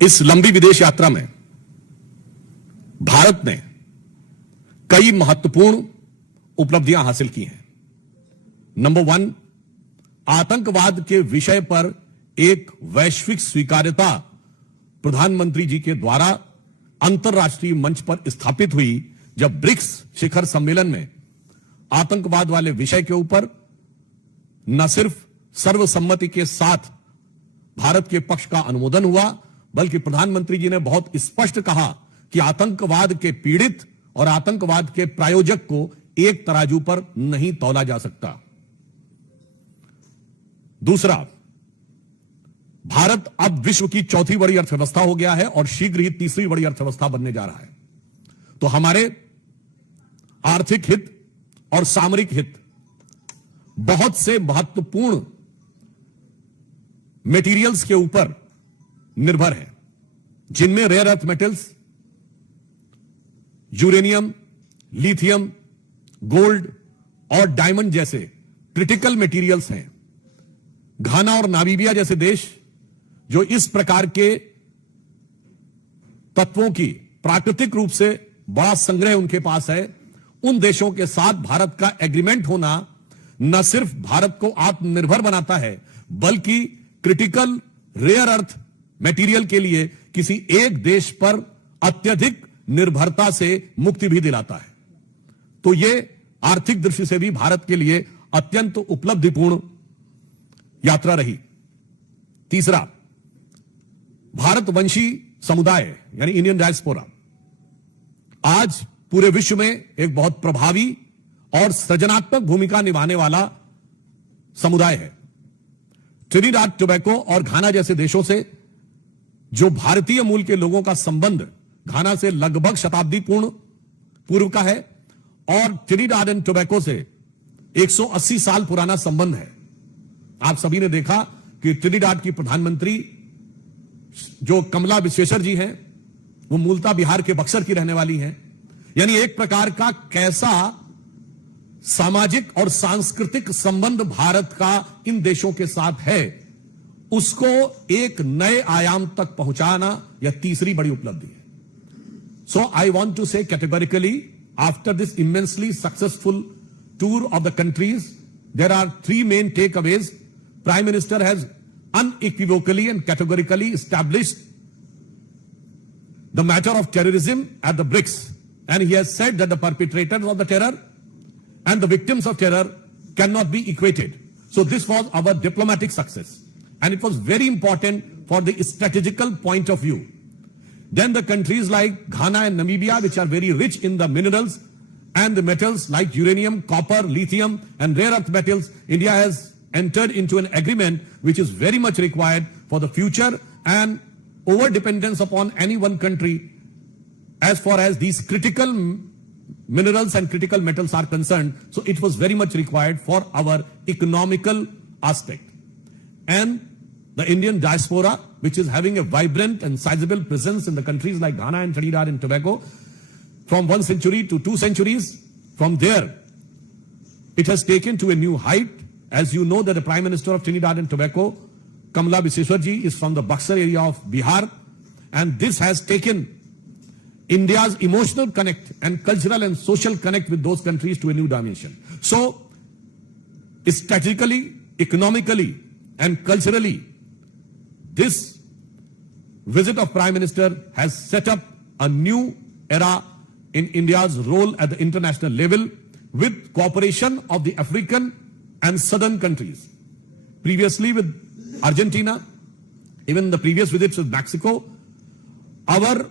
इस लंबी विदेश यात्रा में भारत ने कई महत्वपूर्ण उपलब्धियां हासिल की हैं। नंबर 1, आतंकवाद के विषय पर एक वैश्विक स्वीकार्यता प्रधानमंत्री जी के द्वारा अंतर्राष्ट्रीय मंच पर स्थापित हुई, जब ब्रिक्स शिखर सम्मेलन में आतंकवाद वाले विषय के ऊपर न सिर्फ सर्वसम्मति के साथ भारत के पक्ष का अनुमोदन हुआ, बल्कि प्रधानमंत्री जी ने बहुत स्पष्ट कहा कि आतंकवाद के पीड़ित और आतंकवाद के प्रायोजक को एक तराजू पर नहीं तौला जा सकता। दूसरा, भारत अब विश्व की चौथी बड़ी अर्थव्यवस्था हो गया है और शीघ्र ही तीसरी बड़ी अर्थव्यवस्था बनने जा रहा है। तो हमारे आर्थिक हित और सामरिक हित बहुत से महत्वपूर्ण मेटीरियल्स के ऊपर निर्भर है, जिनमें rare earth metals, uranium, lithium, gold और डायमंड जैसे क्रिटिकल मेटीरियल्स हैं। घाना और नामीबिया जैसे देश जो इस प्रकार के तत्वों की प्राकृतिक रूप से बड़ा संग्रह उनके पास है, उन देशों के साथ भारत का एग्रीमेंट होना न सिर्फ भारत को आत्मनिर्भर बनाता है, बल्कि क्रिटिकल रेयर अर्थ मटेरियल के लिए किसी एक देश पर अत्यधिक निर्भरता से मुक्ति भी दिलाता है। तो यह आर्थिक दृष्टि से भी भारत के लिए अत्यंत उपलब्धिपूर्ण यात्रा रही। तीसरा, भारतवंशी समुदाय यानी इंडियन डायस्पोरा आज पूरे विश्व में एक बहुत प्रभावी और सृजनात्मक भूमिका निभाने वाला समुदाय है। ट्रिनिडाद टोबैको और घाना जैसे देशों से जो भारतीय मूल के लोगों का संबंध घाना से लगभग शताब्दी पूर्व का है और ट्रिनिडाद एंड टोबैको से 180 साल पुराना संबंध है। आप सभी ने देखा कि ट्रिनिडाद की प्रधानमंत्री जो कमला विश्वेश्वर जी हैं, वो मूलतः बिहार के बक्सर की रहने वाली हैं। यानी एक प्रकार का कैसा सामाजिक और सांस्कृतिक संबंध भारत का इन देशों के साथ है, उसको एक नए आयाम तक पहुंचाना यह तीसरी बड़ी उपलब्धि है। सो आई वॉन्ट टू से categorically, after this immensely successful tour of the countries, there are 3 main takeaways. Prime Minister has unequivocally and categorically established the matter of terrorism at the BRICS, and he has said that the perpetrators of the terror and the victims of terror cannot be equated. So this was our diplomatic success, and it was very important for the strategical point of view. Then the countries like Ghana and Namibia, which are very rich in the minerals and the metals like uranium, copper, lithium and rare earth metals, India has entered into an agreement which is very much required for the future, and over dependence upon any one country as far as these critical minerals and critical metals are concerned. So it was very much required for our economical aspect. And the Indian diaspora, which is having a vibrant and sizable presence in the countries like Ghana and Trinidad and Tobago, from 1 century to 2 centuries, from there, it has taken to a new height. As you know that the Prime Minister of Trinidad and Tobago, Kamala Vishweshwarji, is from the Buxar area of Bihar, and this has taken India's emotional connect and cultural and social connect with those countries to a new dimension. So, strategically, economically, and culturally, this visit of Prime Minister has set up a new era in India's role at the international level with cooperation of the African and southern countries. Previously with Argentina, even the previous visits with Mexico, our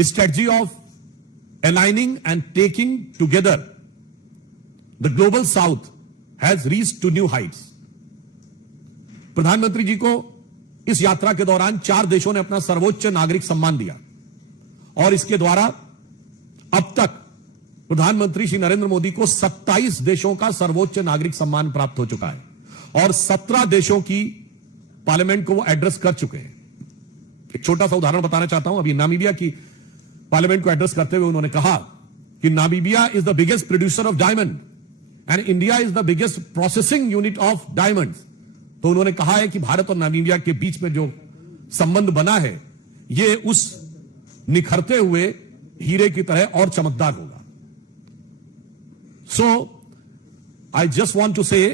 strategy of aligning and taking together the global south has reached to new heights. प्रधानमंत्री जी को इस यात्रा के दौरान 4 देशों ने अपना सर्वोच्च नागरिक सम्मान दिया और इसके द्वारा अब तक प्रधानमंत्री श्री नरेंद्र मोदी को 27 देशों का सर्वोच्च नागरिक सम्मान प्राप्त हो चुका है और 17 देशों की पार्लियामेंट को वो एड्रेस कर चुके हैं। एक छोटा सा उदाहरण बताना चाहता हूं। अभी नामीबिया की पार्लियामेंट को एड्रेस करते हुए उन्होंने कहा कि Namibia is the biggest producer of diamond and India is the biggest processing unit of diamonds. तो उन्होंने कहा है कि भारत और नामीबिया के बीच में जो संबंध बना है, ये उस निखरते हुए हीरे की तरह और चमकदार होगा। सो आई जस्ट वांट टू से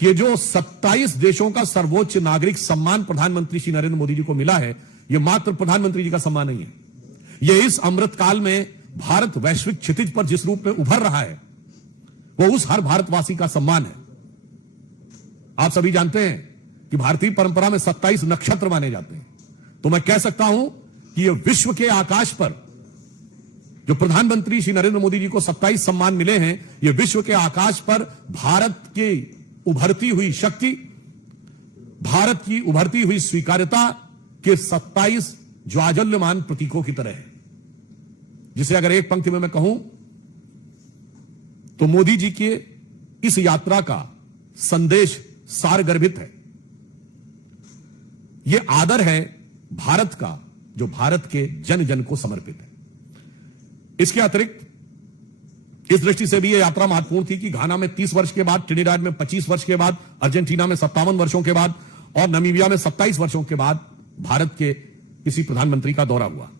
कि ये जो 27 देशों का सर्वोच्च नागरिक सम्मान प्रधानमंत्री श्री नरेंद्र मोदी जी को मिला है, यह मात्र प्रधानमंत्री जी का सम्मान नहीं है, यह इस अमृतकाल में भारत वैश्विक क्षितिज पर जिस रूप में उभर रहा है, वो उस हर भारतवासी का सम्मान है। आप सभी जानते हैं कि भारतीय परंपरा में 27 नक्षत्र माने जाते हैं, तो मैं कह सकता हूं कि यह विश्व के आकाश पर जो प्रधानमंत्री श्री नरेंद्र मोदी जी को 27 सम्मान मिले हैं, यह विश्व के आकाश पर भारत की उभरती हुई शक्ति, भारत की उभरती हुई स्वीकार्यता के 27 ज्वाजल्यमान प्रतीकों की तरह है, जिसे अगर एक पंक्ति में मैं कहूं तो मोदी जी के इस यात्रा का संदेश सारगर्भित है। यह आदर है भारत का, जो भारत के जन जन को समर्पित है। इसके अतिरिक्त इस दृष्टि से भी यह यात्रा महत्वपूर्ण थी कि घाना में 30 वर्ष के बाद, ट्रिनिडाद में 25 वर्ष के बाद, अर्जेंटीना में 57 वर्षों के बाद और नामीबिया में 27 वर्षों के बाद भारत के किसी प्रधानमंत्री का दौरा हुआ।